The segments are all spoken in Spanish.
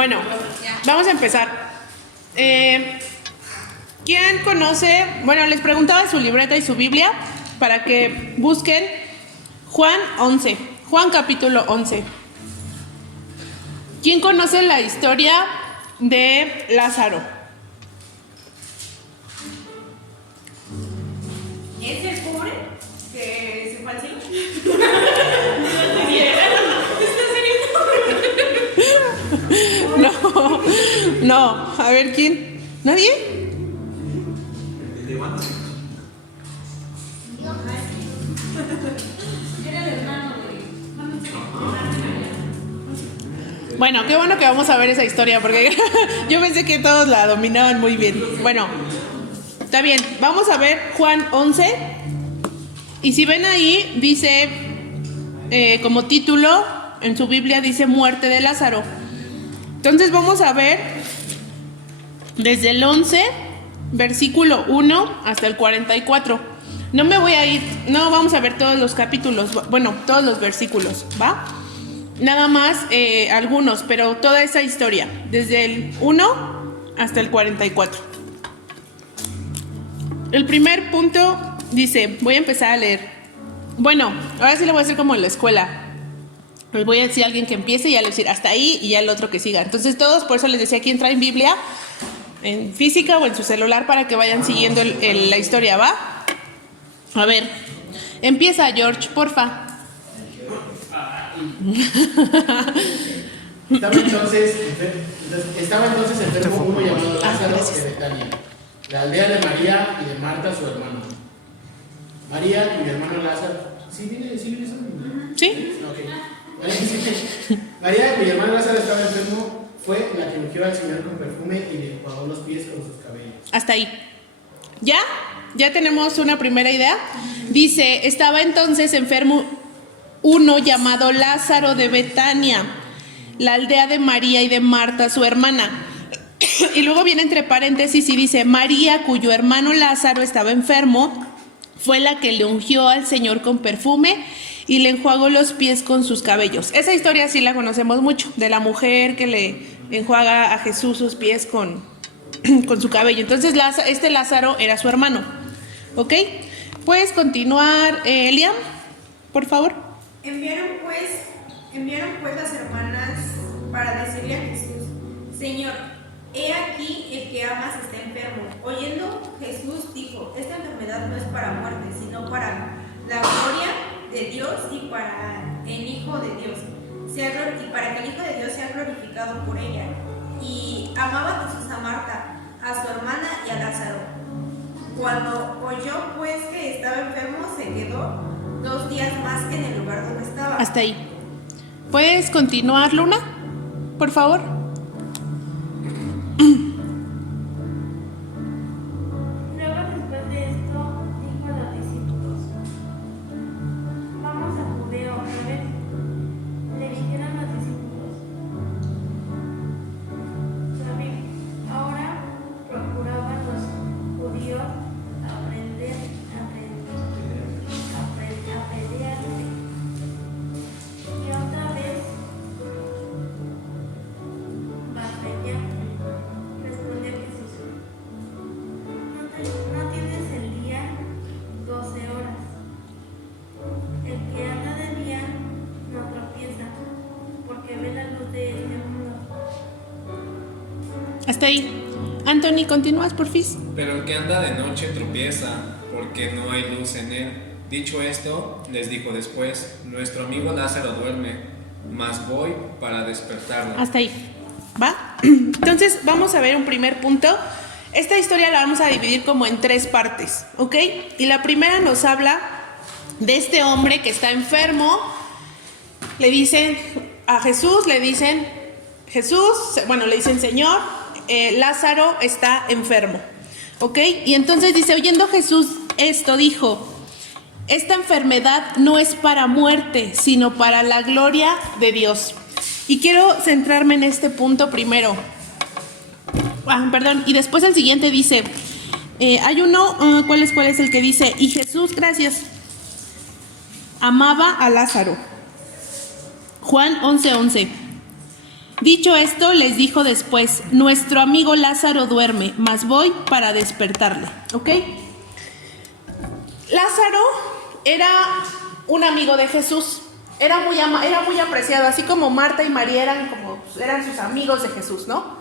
Bueno, vamos a empezar. ¿Quién conoce? Bueno, les preguntaba su libreta y su Biblia para que busquen Juan 11, Juan capítulo 11. ¿Quién conoce la historia de Lázaro? ¿Es el pobre que se fue al cielo? No, a ver, ¿quién? ¿Nadie? Era el hermano de... Bueno, qué bueno que vamos a ver esa historia, porque yo pensé que todos la dominaban muy bien. Bueno, está bien, vamos a ver Juan 11. Y si ven ahí, dice, como título, en su Biblia dice muerte de Lázaro. Entonces vamos a ver desde el 11, versículo 1 hasta el 44. No me voy a ir, no vamos a ver todos los capítulos, bueno, todos los versículos, ¿va? Nada más algunos, pero toda esa historia, desde el 1 hasta el 44. El primer punto dice, voy a empezar a leer. Bueno, ahora sí lo voy a hacer como en la escuela. Les voy a decir a alguien que empiece y ya le voy a decir hasta ahí y ya el otro que siga. Entonces todos, por eso les decía, ¿quién traen Biblia? En física o en su celular para que vayan siguiendo la historia, ¿va? A ver, empieza George, porfa. Estaba entonces enfermo uno llamado Lázaro de Betania, la aldea de María y de Marta su hermano. María, cuyo hermano Lázaro. ¿Sí viene eso? ¿Sí? Okay. María, cuyo hermano Lázaro estaba enfermo, fue la que ungió al Señor con perfume y le enjuagó los pies con sus cabellos. Hasta ahí. ¿Ya? ¿Ya tenemos una primera idea? Dice, estaba entonces enfermo uno llamado Lázaro de Betania, la aldea de María y de Marta, su hermana. Y luego viene entre paréntesis y dice, María, cuyo hermano Lázaro estaba enfermo, fue la que le ungió al Señor con perfume y le enjuagó los pies con sus cabellos. Esa historia sí la conocemos mucho, de la mujer que le enjuaga a Jesús sus pies con su cabello. Entonces este Lázaro era su hermano. ¿Ok? ¿Puedes continuar, Eliam, por favor? Enviaron pues las hermanas para decirle a Jesús, Señor, he aquí el que amas está enfermo. Oyendo Jesús dijo, esta enfermedad no es para muerte, sino para la gloria de Dios y para el Hijo de Dios, y para que el Hijo de Dios sea glorificado por ella. Y amaba Jesús a Marta, a su hermana y a Lázaro. Cuando oyó pues que estaba enfermo, se quedó 2 días más en el lugar donde estaba. Hasta ahí. ¿Puedes continuar, Luna? Por favor. Luego, después de esto, dijo a los discípulos, vamos a Judea otra vez. Le dijeron los discípulos, ahora procuraban los judíos apedrearle. Y otra vez respondió Jesús, no tienes el día 12 horas. El que anda de día no tropieza, porque ve la luz de este mundo. Hasta ahí. Anthony, ¿continúas, porfis? Pero el que anda de noche tropieza, porque no hay luz en él. Dicho esto, les dijo después, nuestro amigo Lázaro duerme, mas voy para despertarlo. Hasta ahí. ¿Va? Entonces vamos a ver un primer punto. Esta historia la vamos a dividir como en 3 partes, ¿ok? Y la primera nos habla de este hombre que está enfermo. Le dicen a Jesús, le dicen Señor, Lázaro está enfermo, ¿ok? Y entonces dice, oyendo Jesús esto, dijo, esta enfermedad no es para muerte, sino para la gloria de Dios. Y quiero centrarme en este punto primero. Y después el siguiente dice, hay uno, ¿cuál es el que dice? Y Jesús, gracias, amaba a Lázaro. Juan 11:11. Dicho esto, les dijo después: nuestro amigo Lázaro duerme, mas voy para despertarle. ¿Ok? Lázaro era un amigo de Jesús. Era muy apreciado, así como Marta y María eran sus amigos de Jesús, ¿no?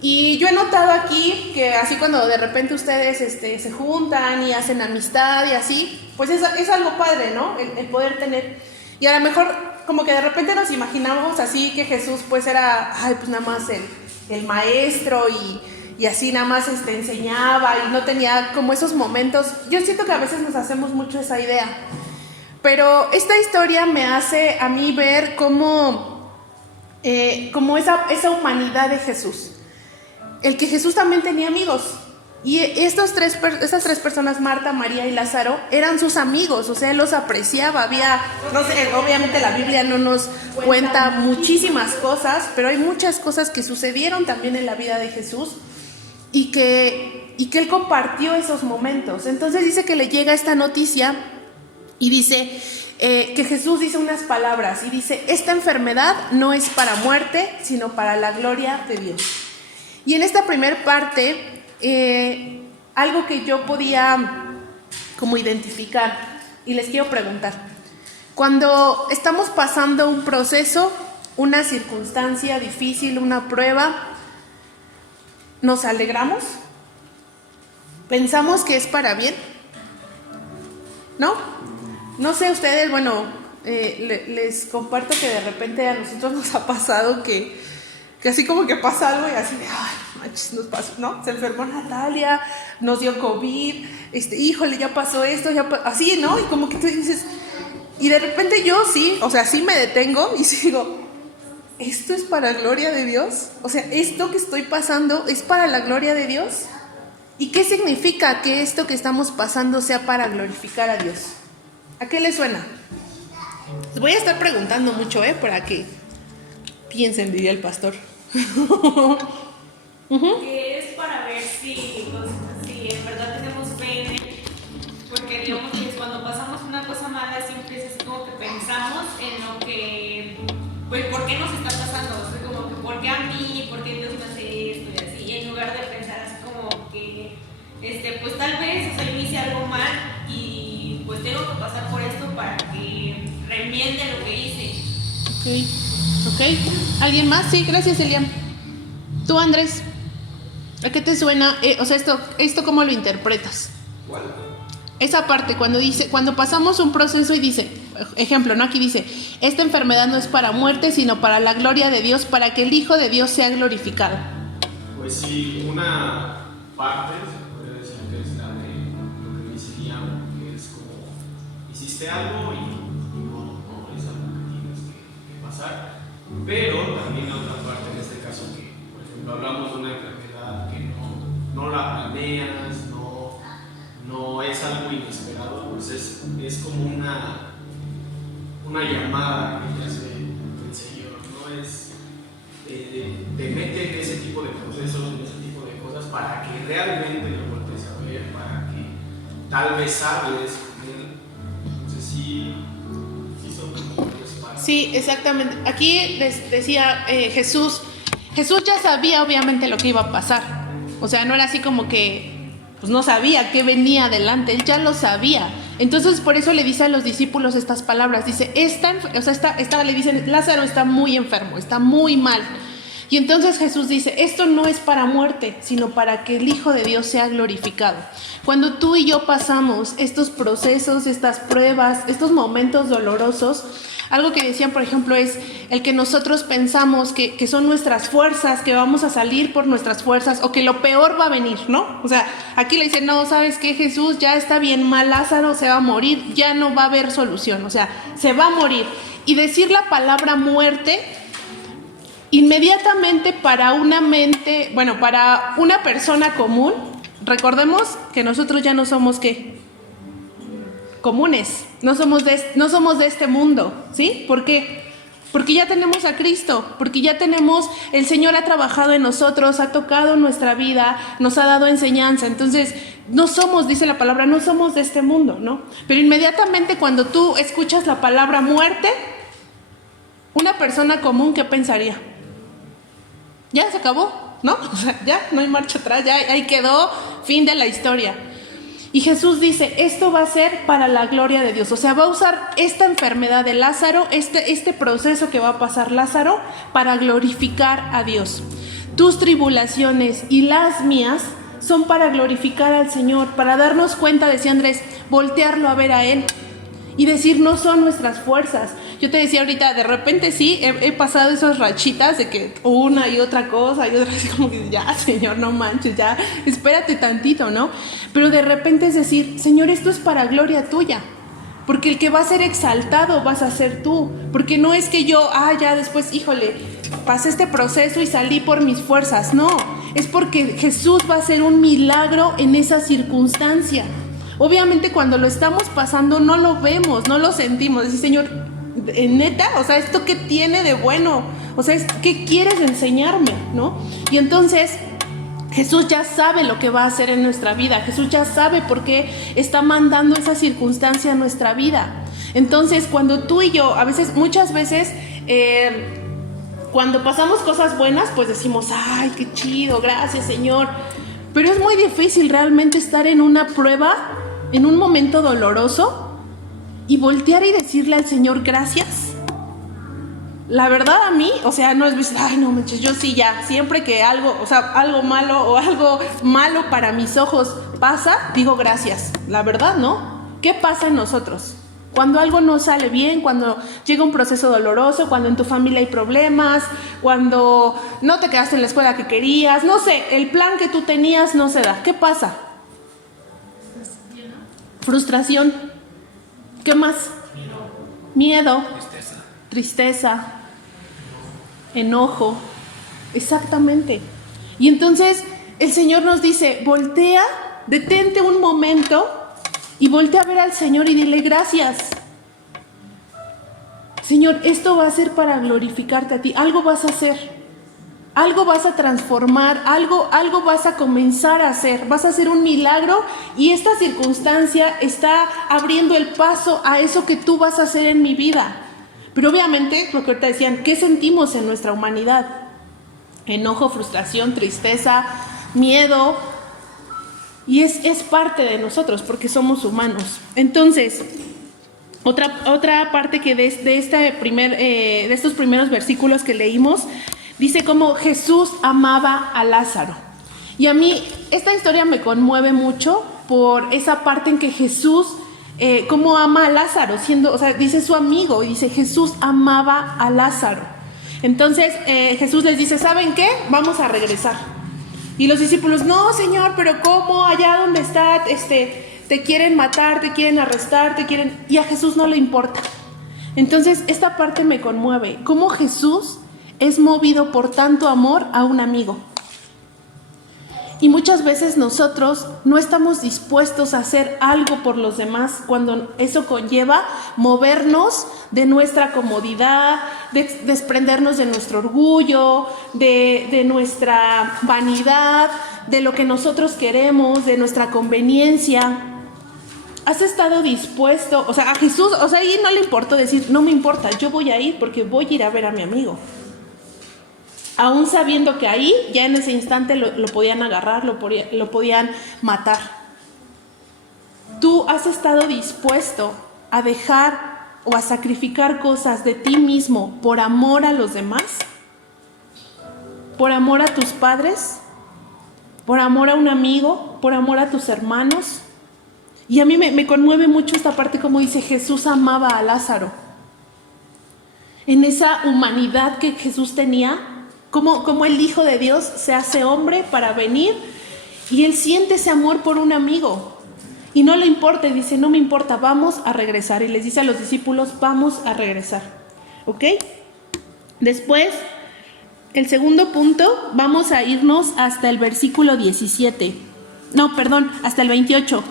Y yo he notado aquí que así cuando de repente ustedes se juntan y hacen amistad y así, pues es algo padre, ¿no? El poder tener. Y a lo mejor como que de repente nos imaginamos así que Jesús pues era, pues nada más el maestro y así nada más enseñaba y no tenía como esos momentos. Yo siento que a veces nos hacemos mucho esa idea. Pero esta historia me hace a mí ver como esa humanidad de Jesús. El que Jesús también tenía amigos. Y estas tres personas, Marta, María y Lázaro, eran sus amigos. O sea, él los apreciaba. No sé, obviamente la Biblia no nos cuenta muchísimas cosas, pero hay muchas cosas que sucedieron también en la vida de Jesús y que él compartió esos momentos. Entonces dice que le llega esta noticia. Y dice que Jesús dice unas palabras y dice: esta enfermedad no es para muerte, sino para la gloria de Dios. Y en esta primer parte, algo que yo podía como identificar, y les quiero preguntar: cuando estamos pasando un proceso, una circunstancia difícil, una prueba, ¿nos alegramos? ¿Pensamos que es para bien? ¿No? No sé ustedes, bueno, les comparto que de repente a nosotros nos ha pasado que así como que pasa algo y así de, manches, nos pasó, ¿no? Se enfermó Natalia, nos dio COVID, híjole, ya pasó esto, así, ¿no? Y como que tú dices, y de repente yo sí me detengo y digo, ¿esto es para la gloria de Dios? O sea, ¿esto que estoy pasando es para la gloria de Dios? ¿Y qué significa que esto que estamos pasando sea para glorificar a Dios? ¿A qué le suena? Les voy a estar preguntando mucho, para que piensen, diría el pastor. Que es para ver si en verdad tenemos fe en él. Porque digamos que cuando pasamos una cosa mala siempre es así como que pensamos en lo que, pues, ¿por qué nos está pasando? O sea, como que ¿por qué a mí? ¿Por qué Dios me hace esto? Y así, en lugar de pensar así como que, pues tal vez, yo hice algo mal y pues tengo que pasar por esto para que remiende lo que hice. Ok. ¿Alguien más? Sí, gracias, Eliam. Tú, Andrés, ¿a qué te suena? O sea, esto ¿cómo lo interpretas? ¿Cuál? Esa parte, cuando pasamos un proceso y dice, ejemplo, ¿no? Aquí dice: esta enfermedad no es para muerte, sino para la gloria de Dios, para que el Hijo de Dios sea glorificado. Pues sí, una parte, se podría decir que es la de lo que dice Liam, que es como, hiciste algo y no es algo que tienes que pasar, pero también la otra parte, en este caso, que por ejemplo hablamos de una enfermedad que no la planeas, no es algo inesperado, pues es como una llamada que te hace el Señor, ¿no? Te mete en ese tipo de procesos, en ese tipo de cosas, para que realmente lo vuelvas a ver, para que tal vez hables con Él. Entonces sí son como varias partes. Sí, exactamente. Aquí les decía Jesús ya sabía obviamente lo que iba a pasar. O sea, no era así como que pues no sabía qué venía adelante, él ya lo sabía. Entonces por eso le dice a los discípulos estas palabras. Dice, le dicen, Lázaro está muy enfermo, está muy mal. Y entonces Jesús dice, esto no es para muerte, sino para que el Hijo de Dios sea glorificado. Cuando tú y yo pasamos estos procesos, estas pruebas, estos momentos dolorosos, algo que decían, por ejemplo, es el que nosotros pensamos que son nuestras fuerzas, que vamos a salir por nuestras fuerzas o que lo peor va a venir, ¿no? O sea, aquí le dicen, no, ¿sabes qué, Jesús? Ya está bien mal, Lázaro se va a morir, ya no va a haber solución, o sea, se va a morir. Y decir la palabra muerte, inmediatamente para una persona común, recordemos que nosotros ya no somos, ¿qué? Comunes, no somos de este mundo, ¿sí? ¿Por qué? Porque ya tenemos a Cristo, porque ya tenemos, el Señor ha trabajado en nosotros, ha tocado nuestra vida, nos ha dado enseñanza. Entonces, no somos, dice la palabra, no somos de este mundo, ¿no? Pero inmediatamente cuando tú escuchas la palabra muerte, una persona común, ¿qué pensaría? Ya se acabó, ¿no? O sea, ya no hay marcha atrás, ya ahí quedó, fin de la historia. Y Jesús dice, esto va a ser para la gloria de Dios. O sea, va a usar esta enfermedad de Lázaro, este proceso que va a pasar Lázaro, para glorificar a Dios. Tus tribulaciones y las mías son para glorificar al Señor, para darnos cuenta, decía Andrés, voltearlo a ver a Él y decir, no son nuestras fuerzas. Yo te decía ahorita, de repente sí, he pasado esas rachitas de que una y otra cosa y otra, así como que ya, Señor, no manches, ya, espérate tantito, ¿no? Pero de repente es decir, Señor, esto es para gloria tuya, porque el que va a ser exaltado vas a ser tú, porque no es que yo, ya después, híjole, pasé este proceso y salí por mis fuerzas, no, es porque Jesús va a hacer un milagro en esa circunstancia. Obviamente cuando lo estamos pasando no lo vemos, no lo sentimos, decir, Señor, neta, o sea, ¿esto qué tiene de bueno? O sea, ¿qué quieres enseñarme? ¿No? Y entonces Jesús ya sabe lo que va a hacer en nuestra vida. Jesús ya sabe por qué está mandando esa circunstancia a nuestra vida. Entonces, cuando tú y yo, muchas veces, cuando pasamos cosas buenas, pues decimos, ay, qué chido, gracias, Señor. Pero es muy difícil realmente estar en una prueba, en un momento doloroso, y voltear y decirle al Señor gracias. La verdad a mí, o sea, no es, ay no manches, yo sí ya, siempre que algo, o sea, algo malo o algo malo para mis ojos pasa, digo gracias. La verdad, ¿no? ¿Qué pasa en nosotros? Cuando algo no sale bien, cuando llega un proceso doloroso, cuando en tu familia hay problemas, cuando no te quedaste en la escuela que querías, no sé, el plan que tú tenías no se da. ¿Qué pasa? Frustración. ¿Qué más? Miedo, tristeza, enojo. Exactamente. Y entonces el Señor nos dice, voltea, detente un momento y voltea a ver al Señor y dile gracias. Señor, esto va a ser para glorificarte a ti. Algo vas a hacer. Algo vas a transformar, algo vas a comenzar a hacer, vas a hacer un milagro y esta circunstancia está abriendo el paso a eso que tú vas a hacer en mi vida. Pero obviamente, lo que ahorita decían, ¿qué sentimos en nuestra humanidad? Enojo, frustración, tristeza, miedo, y es parte de nosotros porque somos humanos. Entonces, otra parte que de estos primeros versículos que leímos, dice cómo Jesús amaba a Lázaro. Y a mí esta historia me conmueve mucho por esa parte en que Jesús, cómo ama a Lázaro, o sea, dice su amigo, y dice Jesús amaba a Lázaro. Entonces Jesús les dice, ¿saben qué? Vamos a regresar. Y los discípulos, no, Señor, pero ¿cómo? Allá donde está, te quieren matar, te quieren arrestar, y a Jesús no le importa. Entonces esta parte me conmueve, cómo Jesús es movido por tanto amor a un amigo. Y muchas veces nosotros no estamos dispuestos a hacer algo por los demás cuando eso conlleva movernos de nuestra comodidad, desprendernos de nuestro orgullo, de nuestra vanidad, de lo que nosotros queremos, de nuestra conveniencia. ¿Has estado dispuesto? O sea, a Jesús, o sea, ahí no le importó decir, no me importa, yo voy a ir porque voy a ir a ver a mi amigo. Aún sabiendo que ahí, ya en ese instante lo podían agarrar, lo podían matar. ¿Tú has estado dispuesto a dejar o a sacrificar cosas de ti mismo por amor a los demás? ¿Por amor a tus padres? ¿Por amor a un amigo? ¿Por amor a tus hermanos? Y a mí me conmueve mucho esta parte como dice, Jesús amaba a Lázaro. En esa humanidad que Jesús tenía, como el Hijo de Dios se hace hombre para venir y él siente ese amor por un amigo y no le importa, dice no me importa, vamos a regresar, y les dice a los discípulos vamos a regresar, ¿ok? Después, el segundo punto, vamos a irnos hasta el versículo 17, hasta el 28.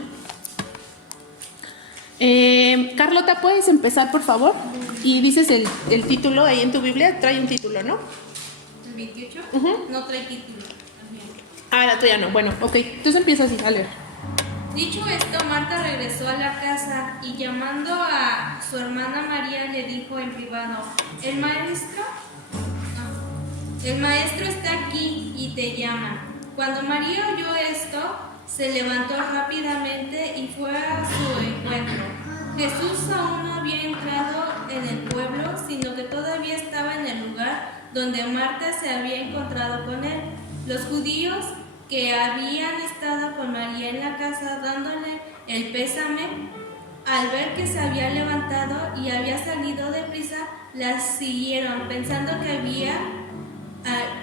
Carlota, ¿puedes empezar por favor? Y dices el título ahí en tu Biblia, trae un título, ¿no? 28, no trae título. La tuya no, bueno, ok, entonces empiezas a leer. Dicho esto, Marta regresó a la casa y llamando a su hermana María le dijo en privado, el maestro el maestro está aquí y te llama. Cuando María oyó esto, se levantó rápidamente y fue a su encuentro. Jesús aún no había entrado en el pueblo, sino que todavía estaba en el lugar donde Marta se había encontrado con él. Los judíos que habían estado con María en la casa dándole el pésame, al ver que se había levantado y había salido deprisa, la siguieron, pensando que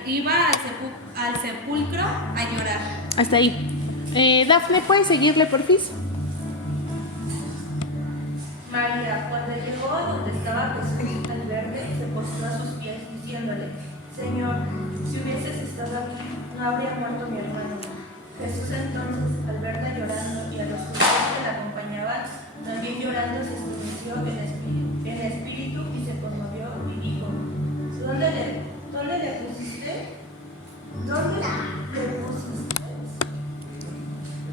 iba al sepulcro a llorar. Hasta ahí. Dafne, ¿puedes seguirle, porfis? María, cuando llegó a donde estaba Jesús, al verle, se postró a sus pies, diciéndole: Señor, si hubieses estado aquí, no habría muerto mi hermano. Jesús entonces, al verla llorando y a los judíos que la acompañaban, también llorando, se estremeció en espíritu y se conmovió y dijo: ¿Dónde le pusiste? ¿Dónde le pusiste?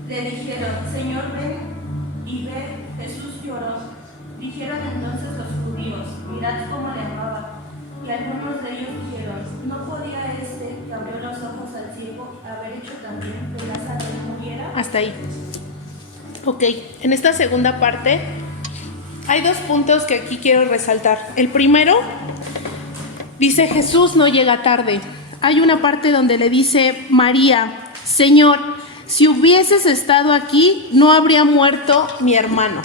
Le dijeron: Señor, ven y ve. Jesús lloró. Dijeron entonces los judíos: mirad cómo le amaba. Y algunos de ellos dijeron: ¿no podía este que abrió los ojos al ciego haber hecho también que Lázaro no muriera? Hasta ahí. Ok, en esta segunda parte hay dos puntos que aquí quiero resaltar. El primero, dice Jesús no llega tarde. Hay una parte donde le dice María: Señor, si hubieses estado aquí, no habría muerto mi hermano.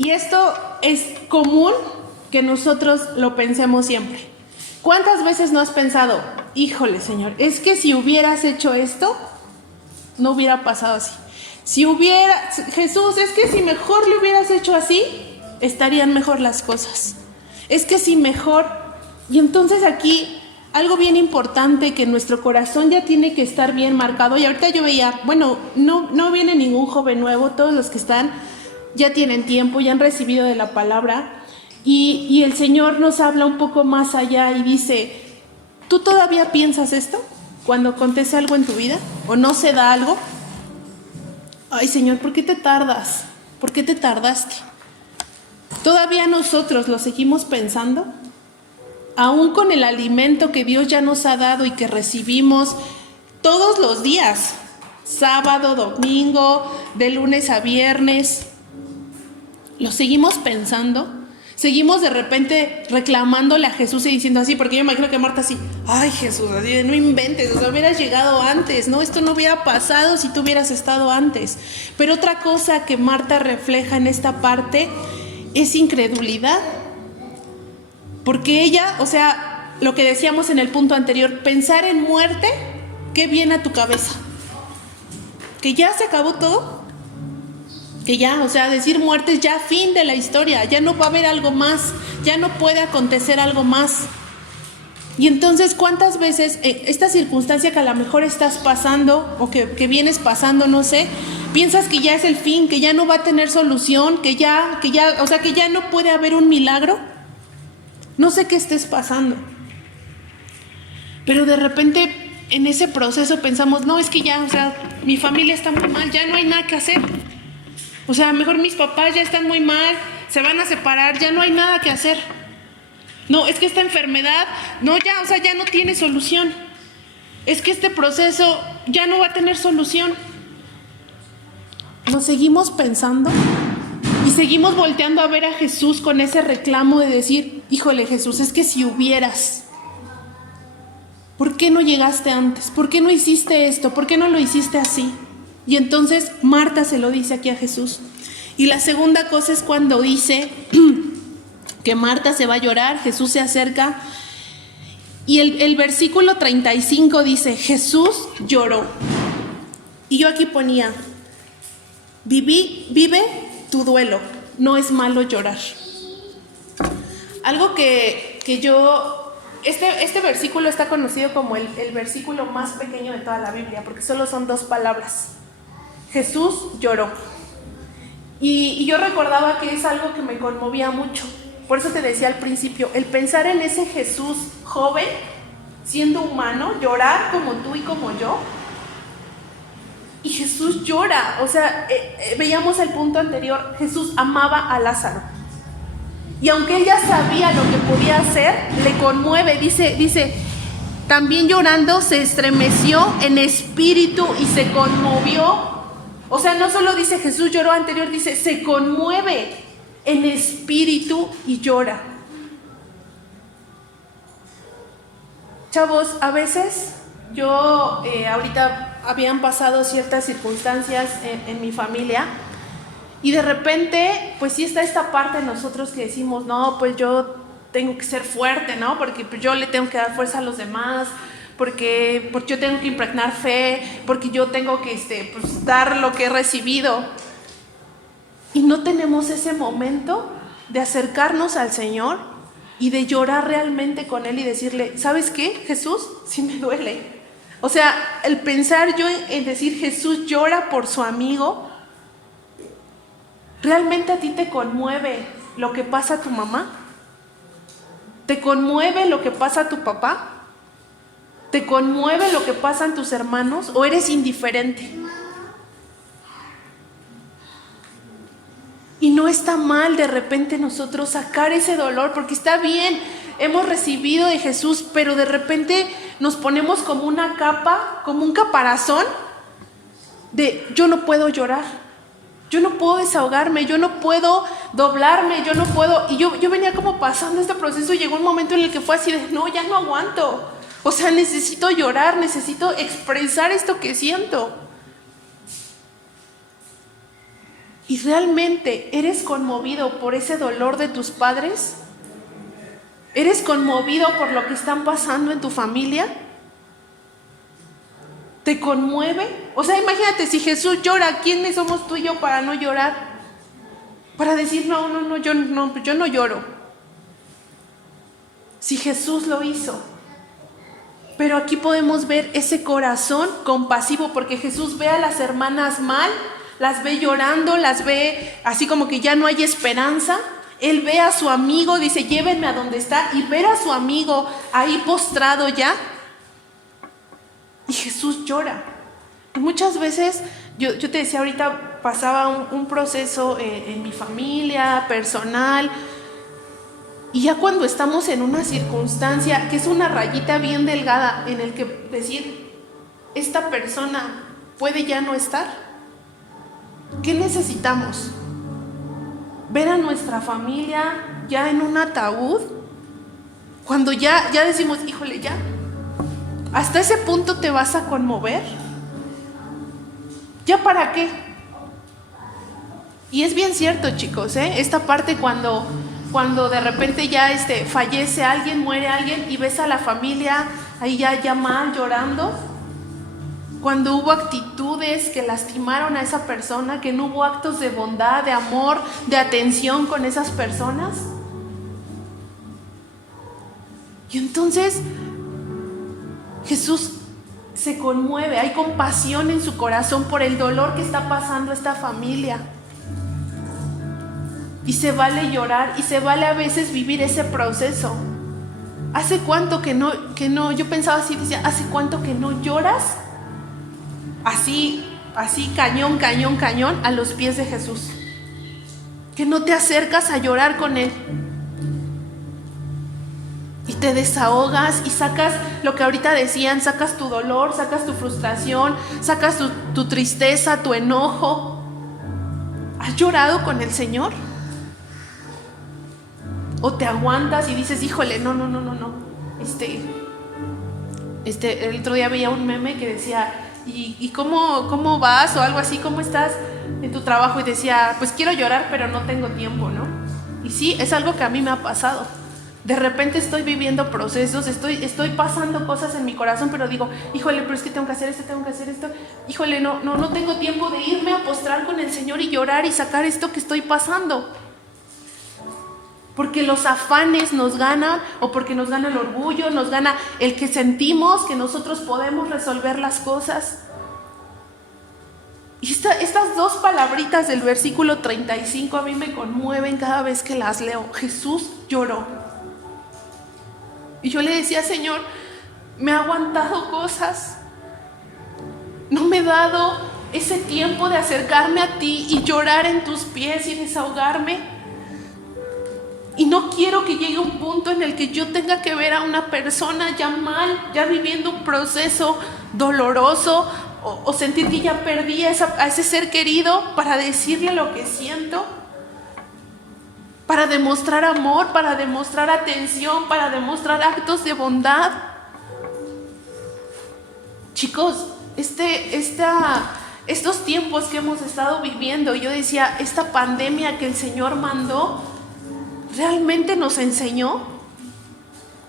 Y esto es común que nosotros lo pensemos siempre. ¿Cuántas veces no has pensado: híjole, Señor, es que si hubieras hecho esto, no hubiera pasado así? Jesús, es que si mejor le hubieras hecho así, estarían mejor las cosas. Es que si mejor... Y entonces aquí, algo bien importante que nuestro corazón ya tiene que estar bien marcado. Y ahorita yo veía, bueno, no viene ningún joven nuevo, todos los que están ya tienen tiempo, ya han recibido de la palabra. Y el Señor nos habla un poco más allá y dice: ¿tú todavía piensas esto cuando acontece algo en tu vida o no se da algo? Ay, Señor, ¿por qué te tardas? ¿Por qué te tardaste? ¿Todavía nosotros lo seguimos pensando? Aún con el alimento que Dios ya nos ha dado y que recibimos todos los días, sábado, domingo, de lunes a viernes, ¿lo seguimos pensando? Seguimos de repente reclamándole a Jesús y diciendo así, porque yo imagino que Marta así: ay, Jesús, así de, no inventes, o sea, hubieras llegado antes, no, esto no hubiera pasado si tú hubieras estado antes. Pero otra cosa que Marta refleja en esta parte es incredulidad, porque ella, o sea, lo que decíamos en el punto anterior, pensar en muerte, ¿qué viene a tu cabeza? ¿Que ya se acabó todo? Que ya, o sea, decir muerte es ya fin de la historia, ya no va a haber algo más, ya no puede acontecer algo más. Y entonces, ¿cuántas veces esta circunstancia que a lo mejor estás pasando o que vienes pasando, no sé, piensas que ya es el fin, que ya no va a tener solución, que ya, o sea, que ya no puede haber un milagro? No sé qué estés pasando, pero de repente en ese proceso pensamos: no, es que ya, o sea, mi familia está muy mal, ya no hay nada que hacer. O sea, mejor mis papás ya están muy mal, se van a separar, ya no hay nada que hacer. No, es que esta enfermedad, no, ya, o sea, ya no tiene solución. Es que este proceso ya no va a tener solución. Nos seguimos pensando y seguimos volteando a ver a Jesús con ese reclamo de decir: híjole, Jesús, es que si hubieras, ¿por qué no llegaste antes? ¿Por qué no hiciste esto? ¿Por qué no lo hiciste así? Y entonces Marta se lo dice aquí a Jesús. Y la segunda cosa es cuando dice que Marta se va a llorar, Jesús se acerca. Y el versículo 35 dice: Jesús lloró. Y yo aquí ponía: vive tu duelo, no es malo llorar. Algo que yo... Este versículo está conocido como el versículo más pequeño de toda la Biblia, porque solo son 2 palabras. Jesús lloró. Y yo recordaba que es algo que me conmovía mucho. Por eso te decía al principio, el pensar en ese Jesús joven, siendo humano, llorar como tú y como yo. Y Jesús llora. O sea, veíamos el punto anterior, Jesús amaba a Lázaro. Y aunque él ya sabía lo que podía hacer, le conmueve. Dice, también llorando se estremeció en espíritu y se conmovió. O sea, no solo dice Jesús lloró anterior, dice se conmueve en espíritu y llora. Chavos, a veces yo, ahorita habían pasado ciertas circunstancias en mi familia y de repente, pues sí está esta parte de nosotros que decimos, no, pues yo tengo que ser fuerte, ¿no? Porque pues yo le tengo que dar fuerza a los demás, porque yo tengo que impregnar fe, porque yo tengo que pues, dar lo que he recibido. Y no tenemos ese momento de acercarnos al Señor y de llorar realmente con Él y decirle, ¿sabes qué, Jesús? Sí me duele. O sea, el pensar yo en decir Jesús llora por su amigo, ¿realmente a ti te conmueve lo que pasa a tu mamá? ¿Te conmueve lo que pasa a tu papá? ¿Te conmueve lo que pasa en tus hermanos? ¿O eres indiferente? Y no está mal de repente nosotros sacar ese dolor, porque está bien, hemos recibido de Jesús, pero de repente nos ponemos como una capa, como un caparazón de yo no puedo llorar, yo no puedo desahogarme, yo no puedo doblarme, yo no puedo. Y yo venía como pasando este proceso y llegó un momento en el que fue así de no, ya no aguanto. O sea, necesito llorar, necesito expresar esto que siento. ¿Y realmente eres conmovido por ese dolor de tus padres? ¿Eres conmovido por lo que están pasando en tu familia? ¿Te conmueve? O sea, imagínate, si Jesús llora, ¿quiénes somos tú y yo para no llorar? Para decir, yo no lloro. Si Jesús lo hizo. Pero aquí podemos ver ese corazón compasivo, porque Jesús ve a las hermanas mal, las ve llorando, las ve así como que ya no hay esperanza. Él ve a su amigo, dice, llévenme a donde está, y ver a su amigo ahí postrado ya. Y Jesús llora. Y muchas veces, yo te decía ahorita, pasaba un proceso en mi familia, personal. Y ya cuando estamos en una circunstancia que es una rayita bien delgada en el que decir, esta persona puede ya no estar. ¿Qué necesitamos? ¿Ver a nuestra familia ya en un ataúd? Cuando ya decimos, híjole, ya. ¿Hasta ese punto te vas a conmover? ¿Ya para qué? Y es bien cierto, chicos, esta parte cuando de repente ya fallece alguien, muere alguien y ves a la familia ahí ya mal llorando. Cuando hubo actitudes que lastimaron a esa persona, que no hubo actos de bondad, de amor, de atención con esas personas. Y entonces Jesús se conmueve, hay compasión en su corazón por el dolor que está pasando esta familia. Y se vale llorar y se vale a veces vivir ese proceso. ¿Hace cuánto que no? Yo pensaba así, decía, ¿hace cuánto que no lloras? Así cañón a los pies de Jesús. Que no te acercas a llorar con Él. Y te desahogas y sacas lo que ahorita decían, sacas tu dolor, sacas tu frustración, sacas tu tristeza, tu enojo. ¿Has llorado con el Señor? ¿O te aguantas y dices, híjole, no? El otro día veía un meme que decía, ¿y cómo vas? O algo así, ¿cómo estás en tu trabajo? Y decía, pues quiero llorar, pero no tengo tiempo, ¿no? Y sí, es algo que a mí me ha pasado. De repente estoy viviendo procesos, estoy pasando cosas en mi corazón, pero digo, híjole, pero es que tengo que hacer esto. Híjole, no tengo tiempo de irme a postrar con el Señor y llorar y sacar esto que estoy pasando. Porque los afanes nos ganan, o porque nos gana el orgullo, nos gana el que sentimos que nosotros podemos resolver las cosas. Y estas dos palabritas del versículo 35 a mí me conmueven cada vez que las leo. Jesús lloró. Y yo le decía, Señor, me ha aguantado cosas. No me he dado ese tiempo de acercarme a ti y llorar en tus pies y desahogarme. Y no quiero que llegue un punto en el que yo tenga que ver a una persona ya mal, ya viviendo un proceso doloroso, o sentir que ya perdí a ese ser querido para decirle lo que siento, para demostrar amor, para demostrar atención, para demostrar actos de bondad. Chicos, estos tiempos que hemos estado viviendo, yo decía, esta pandemia que el Señor mandó, ¿realmente nos enseñó?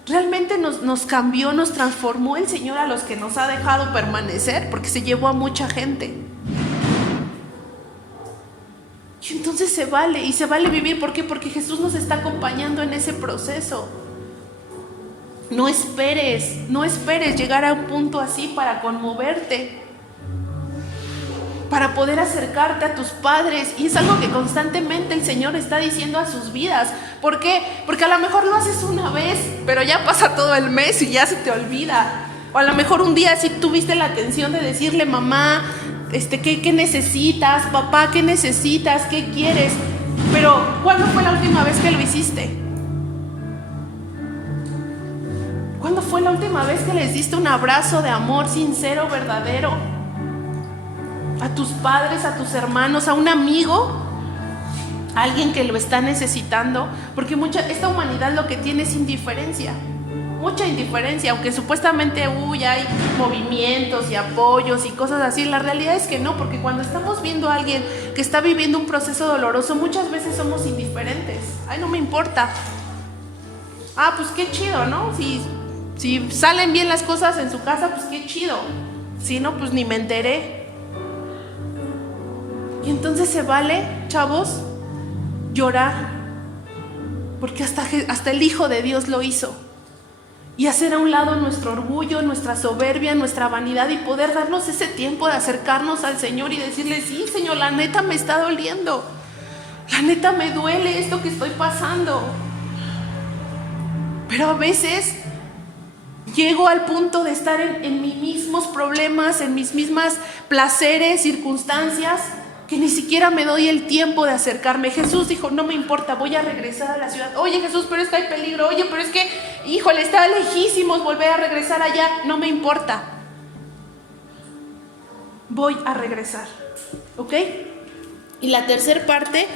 ¿Realmente nos cambió, nos transformó el Señor a los que nos ha dejado permanecer? Porque se llevó a mucha gente. Y entonces se vale, y se vale vivir. ¿Por qué? Porque Jesús nos está acompañando en ese proceso. No esperes llegar a un punto así para conmoverte, para poder acercarte a tus padres. Y es algo que constantemente el Señor está diciendo a sus vidas. ¿Por qué? Porque a lo mejor lo haces una vez, pero ya pasa todo el mes y ya se te olvida. O a lo mejor un día sí tuviste la atención de decirle, mamá, ¿qué necesitas? Papá, ¿qué necesitas? ¿Qué quieres? Pero ¿cuándo fue la última vez que lo hiciste? ¿Cuándo fue la última vez que les diste un abrazo de amor sincero, verdadero? A tus padres, a tus hermanos, a un amigo, a alguien que lo está necesitando. Porque esta humanidad lo que tiene es indiferencia, mucha indiferencia. Aunque supuestamente hay movimientos y apoyos y cosas así, la realidad es que no. Porque cuando estamos viendo a alguien que está viviendo un proceso doloroso, muchas veces somos indiferentes. Ay, no me importa. Ah, pues qué chido, ¿no? Si salen bien las cosas en su casa, pues qué chido. Si no, pues ni me enteré. Y entonces se vale, chavos, llorar, porque hasta el Hijo de Dios lo hizo. Y hacer a un lado nuestro orgullo, nuestra soberbia, nuestra vanidad, y poder darnos ese tiempo de acercarnos al Señor y decirle, sí, Señor, la neta me está doliendo, la neta me duele esto que estoy pasando. Pero a veces llego al punto de estar en mis mismos problemas, en mis mismas placeres, circunstancias, que ni siquiera me doy el tiempo de acercarme. Jesús dijo, no me importa, voy a regresar a la ciudad. Oye, Jesús, pero es que hay peligro. Oye, pero es que, híjole, está lejísimos, volver a regresar allá. No me importa. Voy a regresar. ¿Ok? Y la tercera parte,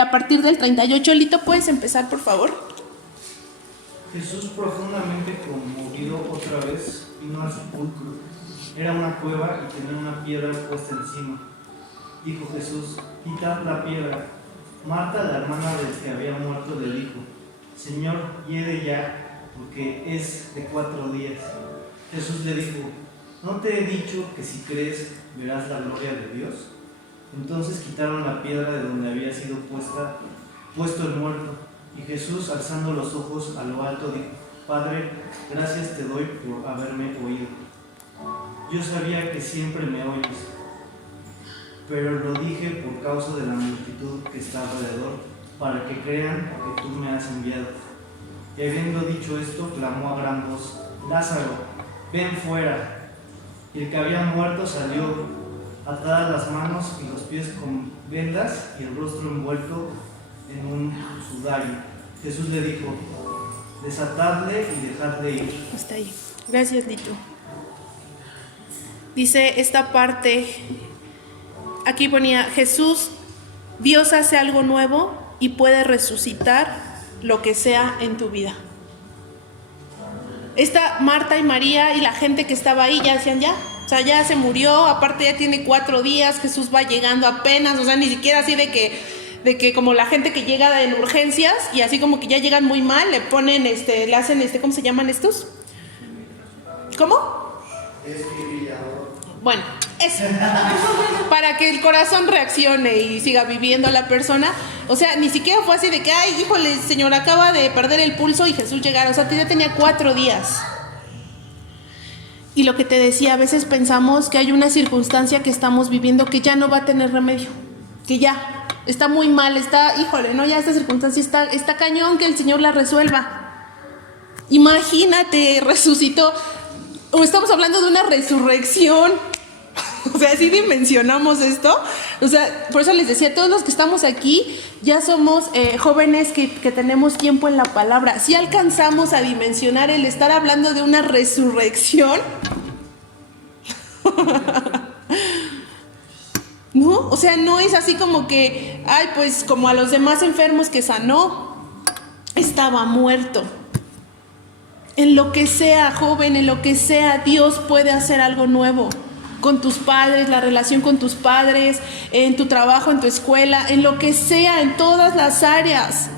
a partir del 38, Lito, ¿puedes empezar, por favor? Jesús, profundamente conmovido otra vez, vino al sepulcro. Era una cueva y tenía una piedra puesta encima. Dijo Jesús, quitad la piedra. Marta, la hermana del que había muerto, le dijo, Señor, hiede ya, porque es de 4 días. Jesús le dijo, ¿no te he dicho que si crees verás la gloria de Dios? Entonces quitaron la piedra de donde había sido puesto el muerto. Y Jesús, alzando los ojos a lo alto, dijo, Padre, gracias te doy por haberme oído. Yo sabía que siempre me oyes, pero lo dije por causa de la multitud que está alrededor, para que crean que tú me has enviado. Y habiendo dicho esto, clamó a gran voz, Lázaro, ven fuera. Y el que había muerto salió, atadas las manos y los pies con vendas y el rostro envuelto en un sudario. Jesús le dijo, desatadle y dejadle ir. Está ahí. Gracias, Lito. Dice esta parte, aquí ponía, Jesús, Dios hace algo nuevo y puede resucitar lo que sea en tu vida. Esta Marta y María y la gente que estaba ahí ya decían, o sea, ya se murió, aparte ya tiene 4 días, Jesús va llegando apenas, o sea, ni siquiera así de que como la gente que llega en urgencias y así como que ya llegan muy mal, le ponen, le hacen, ¿cómo se llaman estos? ¿Cómo? Bueno, eso, para que el corazón reaccione y siga viviendo a la persona. O sea, ni siquiera fue así de que, ay, híjole, Señor, acaba de perder el pulso y Jesús llegara. O sea, ya tenía 4 días. Y lo que te decía, a veces pensamos que hay una circunstancia que estamos viviendo que ya no va a tener remedio, que ya está muy mal, híjole, no, ya esta circunstancia está cañón, que el Señor la resuelva. Imagínate, resucitó. O estamos hablando de una resurrección. O sea, si dimensionamos esto, o sea, por eso les decía, todos los que estamos aquí, ya somos jóvenes que tenemos tiempo en la palabra, si alcanzamos a dimensionar el estar hablando de una resurrección, ¿no? O sea, no es así como que, ay, pues como a los demás enfermos que sanó, estaba muerto. En lo que sea, joven, en lo que sea, Dios puede hacer algo nuevo. Con tus padres, la relación con tus padres, en tu trabajo, en tu escuela, en lo que sea, en todas las áreas.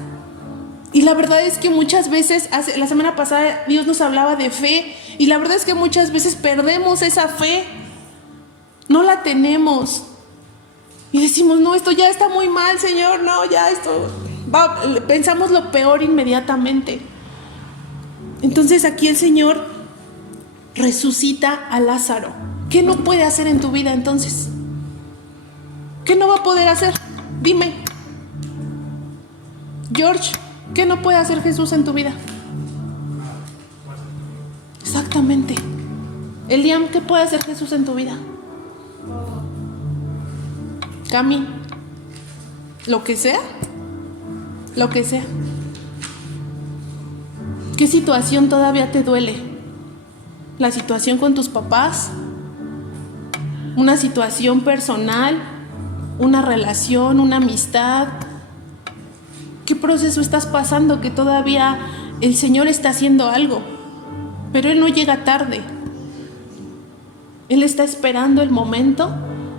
Y la verdad es que muchas veces, la semana pasada Dios nos hablaba de fe, y la verdad es que muchas veces perdemos esa fe. No la tenemos. Y decimos, no, esto ya está muy mal, Señor, no, ya esto... pensamos lo peor inmediatamente. Entonces aquí el Señor resucita a Lázaro. ¿Qué no puede hacer en tu vida entonces? ¿Qué no va a poder hacer? Dime. George, ¿qué no puede hacer Jesús en tu vida? Exactamente. Eliam, ¿qué puede hacer Jesús en tu vida? Cami, lo que sea. Lo que sea. ¿Qué situación todavía te duele? ¿La situación con tus papás? ¿Una situación personal? ¿Una relación? ¿Una amistad? ¿Qué proceso estás pasando que todavía el Señor está haciendo algo? Pero Él no llega tarde. Él está esperando el momento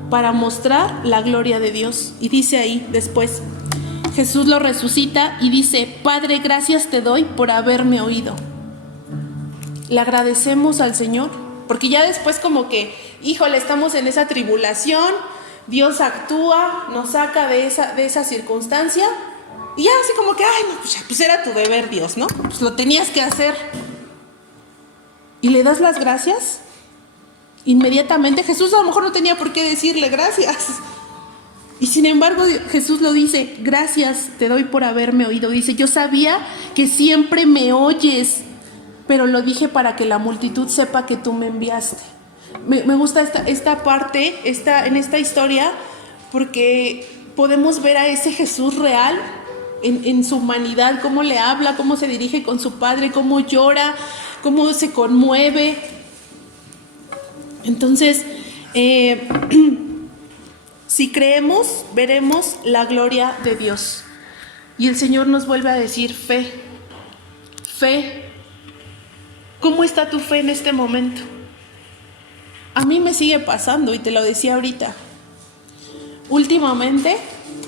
para mostrar la gloria de Dios. Y dice ahí después, Jesús lo resucita y dice, Padre, gracias te doy por haberme oído. Le agradecemos al Señor, porque ya después como que, híjole, estamos en esa tribulación, Dios actúa, nos saca de esa circunstancia, y ya así como que, ay, no, pues era tu deber, Dios, ¿no? Pues lo tenías que hacer. Y le das las gracias, inmediatamente. Jesús a lo mejor no tenía por qué decirle gracias. Y sin embargo Jesús lo dice, gracias te doy por haberme oído. Dice, yo sabía que siempre me oyes, pero lo dije para que la multitud sepa que tú me enviaste. Me gusta esta parte, en esta historia, porque podemos ver a ese Jesús real en su humanidad, cómo le habla, cómo se dirige con su Padre, cómo llora, cómo se conmueve. Entonces, si creemos, veremos la gloria de Dios. Y el Señor nos vuelve a decir fe. Fe. ¿Cómo está tu fe en este momento? A mí me sigue pasando y te lo decía ahorita. Últimamente,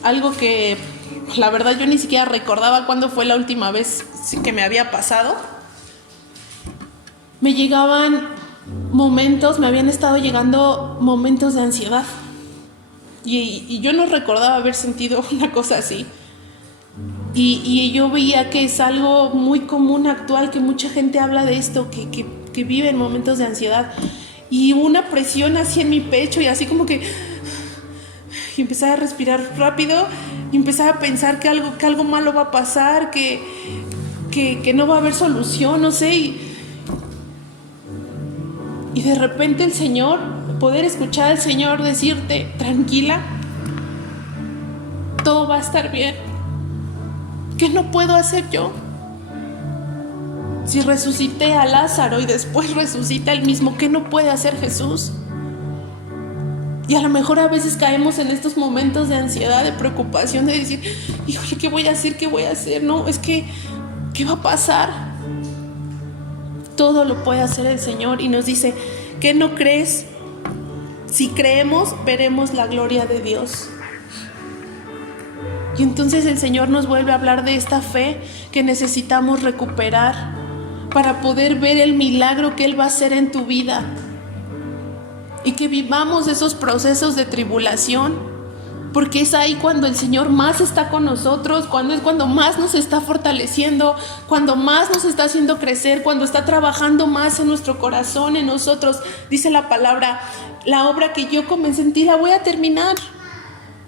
algo que la verdad yo ni siquiera recordaba cuándo fue la última vez que me había pasado. Me llegaban momentos, me habían estado llegando momentos de ansiedad. Y yo no recordaba haber sentido una cosa así. Y yo veía que es algo muy común actual, que mucha gente habla de esto, que vive en momentos de ansiedad. Y una presión así en mi pecho y así como que... Y empezaba a respirar rápido y empezaba a pensar que algo malo va a pasar, que no va a haber solución, no sé. Y de repente el Señor, poder escuchar al Señor decirte, tranquila, todo va a estar bien. ¿Qué no puedo hacer yo? Si resucité a Lázaro y después resucita él mismo, ¿qué no puede hacer Jesús? Y a lo mejor a veces caemos en estos momentos de ansiedad, de preocupación, de decir, híjole, ¿qué voy a hacer? ¿Qué voy a hacer? No, es que, ¿qué va a pasar? Todo lo puede hacer el Señor y nos dice, ¿qué no crees? Si creemos, veremos la gloria de Dios. Y entonces el Señor nos vuelve a hablar de esta fe que necesitamos recuperar para poder ver el milagro que Él va a hacer en tu vida. Y que vivamos esos procesos de tribulación, porque es ahí cuando el Señor más está con nosotros, cuando más nos está fortaleciendo, cuando más nos está haciendo crecer, cuando está trabajando más en nuestro corazón, en nosotros. Dice la palabra, la obra que yo comencé en ti la voy a terminar.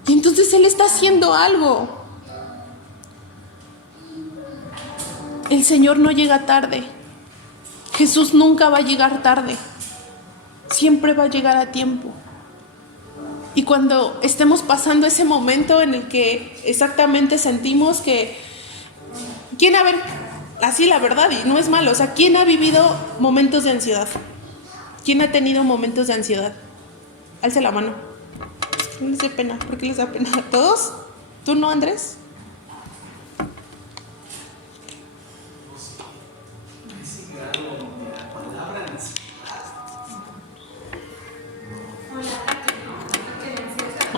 Y entonces Él está haciendo algo. El Señor no llega tarde. Jesús nunca va a llegar tarde. Siempre va a llegar a tiempo. Y cuando estemos pasando ese momento en el que exactamente sentimos que... ¿Quién, a ver, así la verdad, y no es malo, o sea, ¿quién ha vivido momentos de ansiedad? ¿Quién ha tenido momentos de ansiedad? Alce la mano. No les dé pena. ¿Por qué les da pena? ¿Todos? ¿Tú no, Andrés? Ese grado de la palabra ansiedad.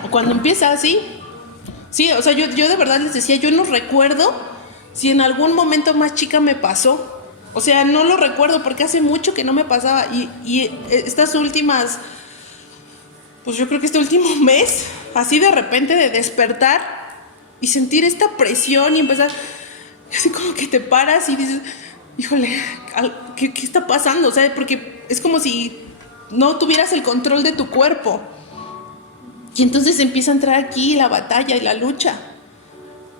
O cuando empieza así. Sí, o sea, yo de verdad les decía, yo no recuerdo si en algún momento más chica me pasó. O sea, no lo recuerdo porque hace mucho que no me pasaba. Y estas últimas, pues yo creo que este último mes, así de repente de despertar y sentir esta presión y empezar, así como que te paras y dices, híjole, ¿qué está pasando? O sea, porque es como si no tuvieras el control de tu cuerpo. Y entonces empieza a entrar aquí la batalla y la lucha.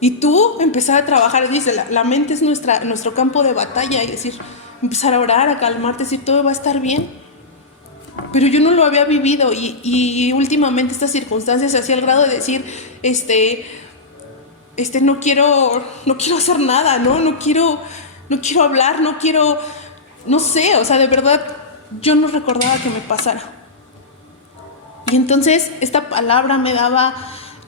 Y tú empezar a trabajar, dice, la mente es nuestro campo de batalla, y decir, empezar a orar, a calmarte, decir, todo va a estar bien. Pero yo no lo había vivido y últimamente estas circunstancias se hacía al grado de decir, no quiero hacer nada, no quiero hablar, no sé, o sea, de verdad, yo no recordaba que me pasara. Y entonces esta palabra me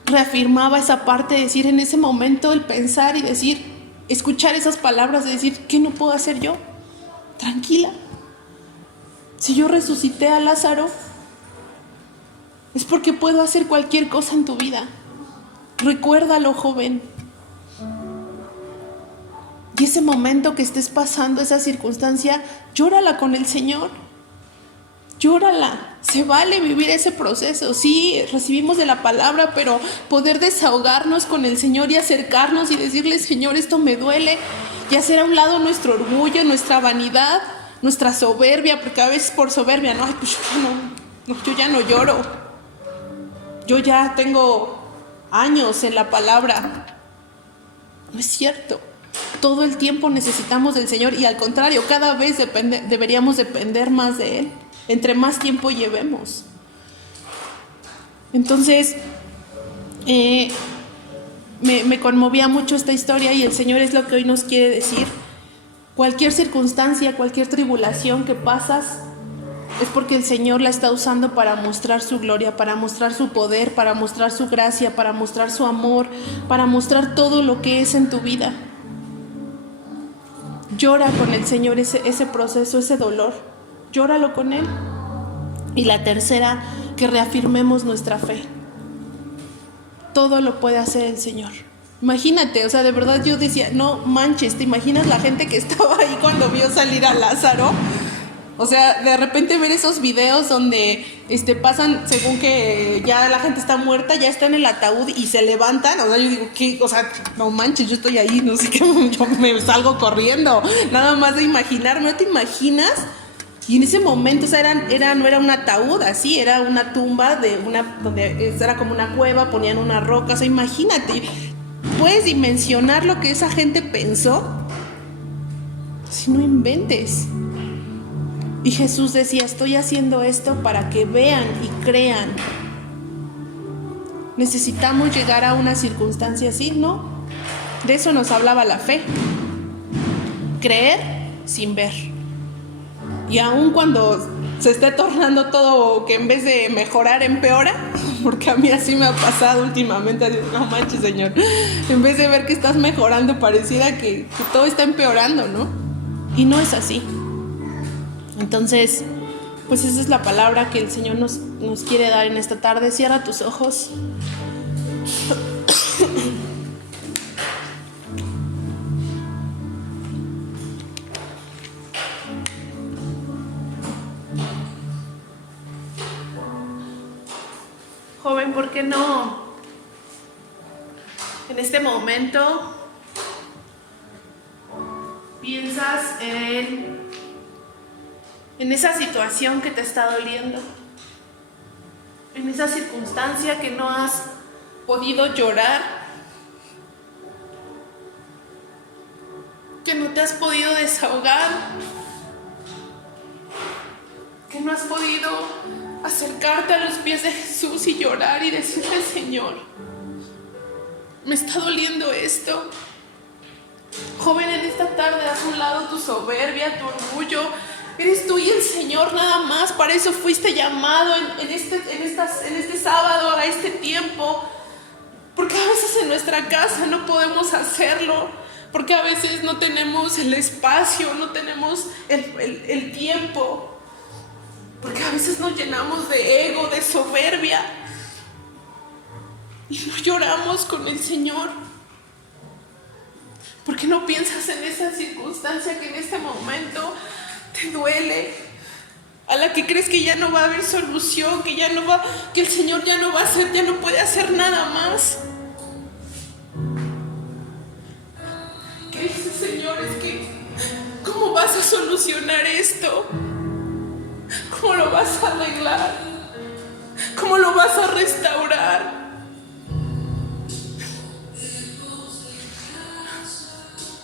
reafirmaba esa parte de decir, en ese momento el pensar y decir, escuchar esas palabras de decir, ¿qué no puedo hacer yo? Tranquila. Si yo resucité a Lázaro, es porque puedo hacer cualquier cosa en tu vida. Recuérdalo, joven. Y ese momento que estés pasando, esa circunstancia, llórala con el Señor. Llórala. Se vale vivir ese proceso. Sí, recibimos de la palabra, pero poder desahogarnos con el Señor y acercarnos y decirle, Señor, esto me duele, y hacer a un lado nuestro orgullo, nuestra vanidad, nuestra soberbia, porque a veces por soberbia, no, pues yo ya no lloro. Yo ya tengo años en la palabra. No es cierto. Todo el tiempo necesitamos del Señor, y al contrario, cada vez deberíamos depender más de Él, entre más tiempo llevemos. Entonces, me conmovía mucho esta historia, y el Señor es lo que hoy nos quiere decir. Cualquier circunstancia, cualquier tribulación que pasas, es porque el Señor la está usando para mostrar su gloria, para mostrar su poder, para mostrar su gracia, para mostrar su amor, para mostrar todo lo que es en tu vida. Llora con el Señor ese proceso, ese dolor. Llóralo con Él. Y la tercera, que reafirmemos nuestra fe. Todo lo puede hacer el Señor. Imagínate, o sea, de verdad yo decía, no manches, ¿te imaginas la gente que estaba ahí cuando vio salir a Lázaro? O sea, de repente ver esos videos donde pasan, según que ya la gente está muerta, ya está en el ataúd y se levantan. O sea, yo digo, ¿qué? O sea, no manches, yo estoy ahí, no sé qué, yo me salgo corriendo. Nada más de imaginarme, ¿no te imaginas? Y en ese momento, o sea, no era un ataúd así, era una tumba donde era como una cueva, ponían una roca. O sea, imagínate, ¿puedes dimensionar lo que esa gente pensó? Si no inventes. Y Jesús decía, estoy haciendo esto para que vean y crean. ¿Necesitamos llegar a una circunstancia así? No. De eso nos hablaba la fe. Creer sin ver. Y aun cuando se esté tornando todo, que en vez de mejorar empeora, porque a mí así me ha pasado últimamente, no manches, Señor, en vez de ver que estás mejorando, pareciera que todo está empeorando, ¿no? Y no es así. Entonces, pues esa es la palabra que el Señor nos quiere dar en esta tarde. Cierra tus ojos. Joven, ¿por qué no en este momento piensas en esa situación que te está doliendo, en esa circunstancia que no has podido llorar, que no te has podido desahogar, que no has podido acercarte a los pies de Jesús y llorar y decirle: Señor, me está doliendo esto. Joven, en esta tarde haz a un lado tu soberbia, tu orgullo. Eres tú y el Señor nada más. Para eso fuiste llamado en este sábado, a este tiempo. Porque a veces en nuestra casa no podemos hacerlo. Porque a veces no tenemos el espacio, no tenemos el tiempo. Porque a veces nos llenamos de ego, de soberbia. Y no lloramos con el Señor. ¿Por qué no piensas en esa circunstancia que en este momento te duele? A la que crees que ya no va a haber solución, que el Señor ya no puede hacer nada más. ¿Qué dices, Señor? Es que, ¿cómo vas a solucionar esto? ¿Cómo lo vas a arreglar? ¿Cómo lo vas a restaurar?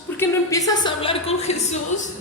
¿Por qué no empiezas a hablar con Jesús?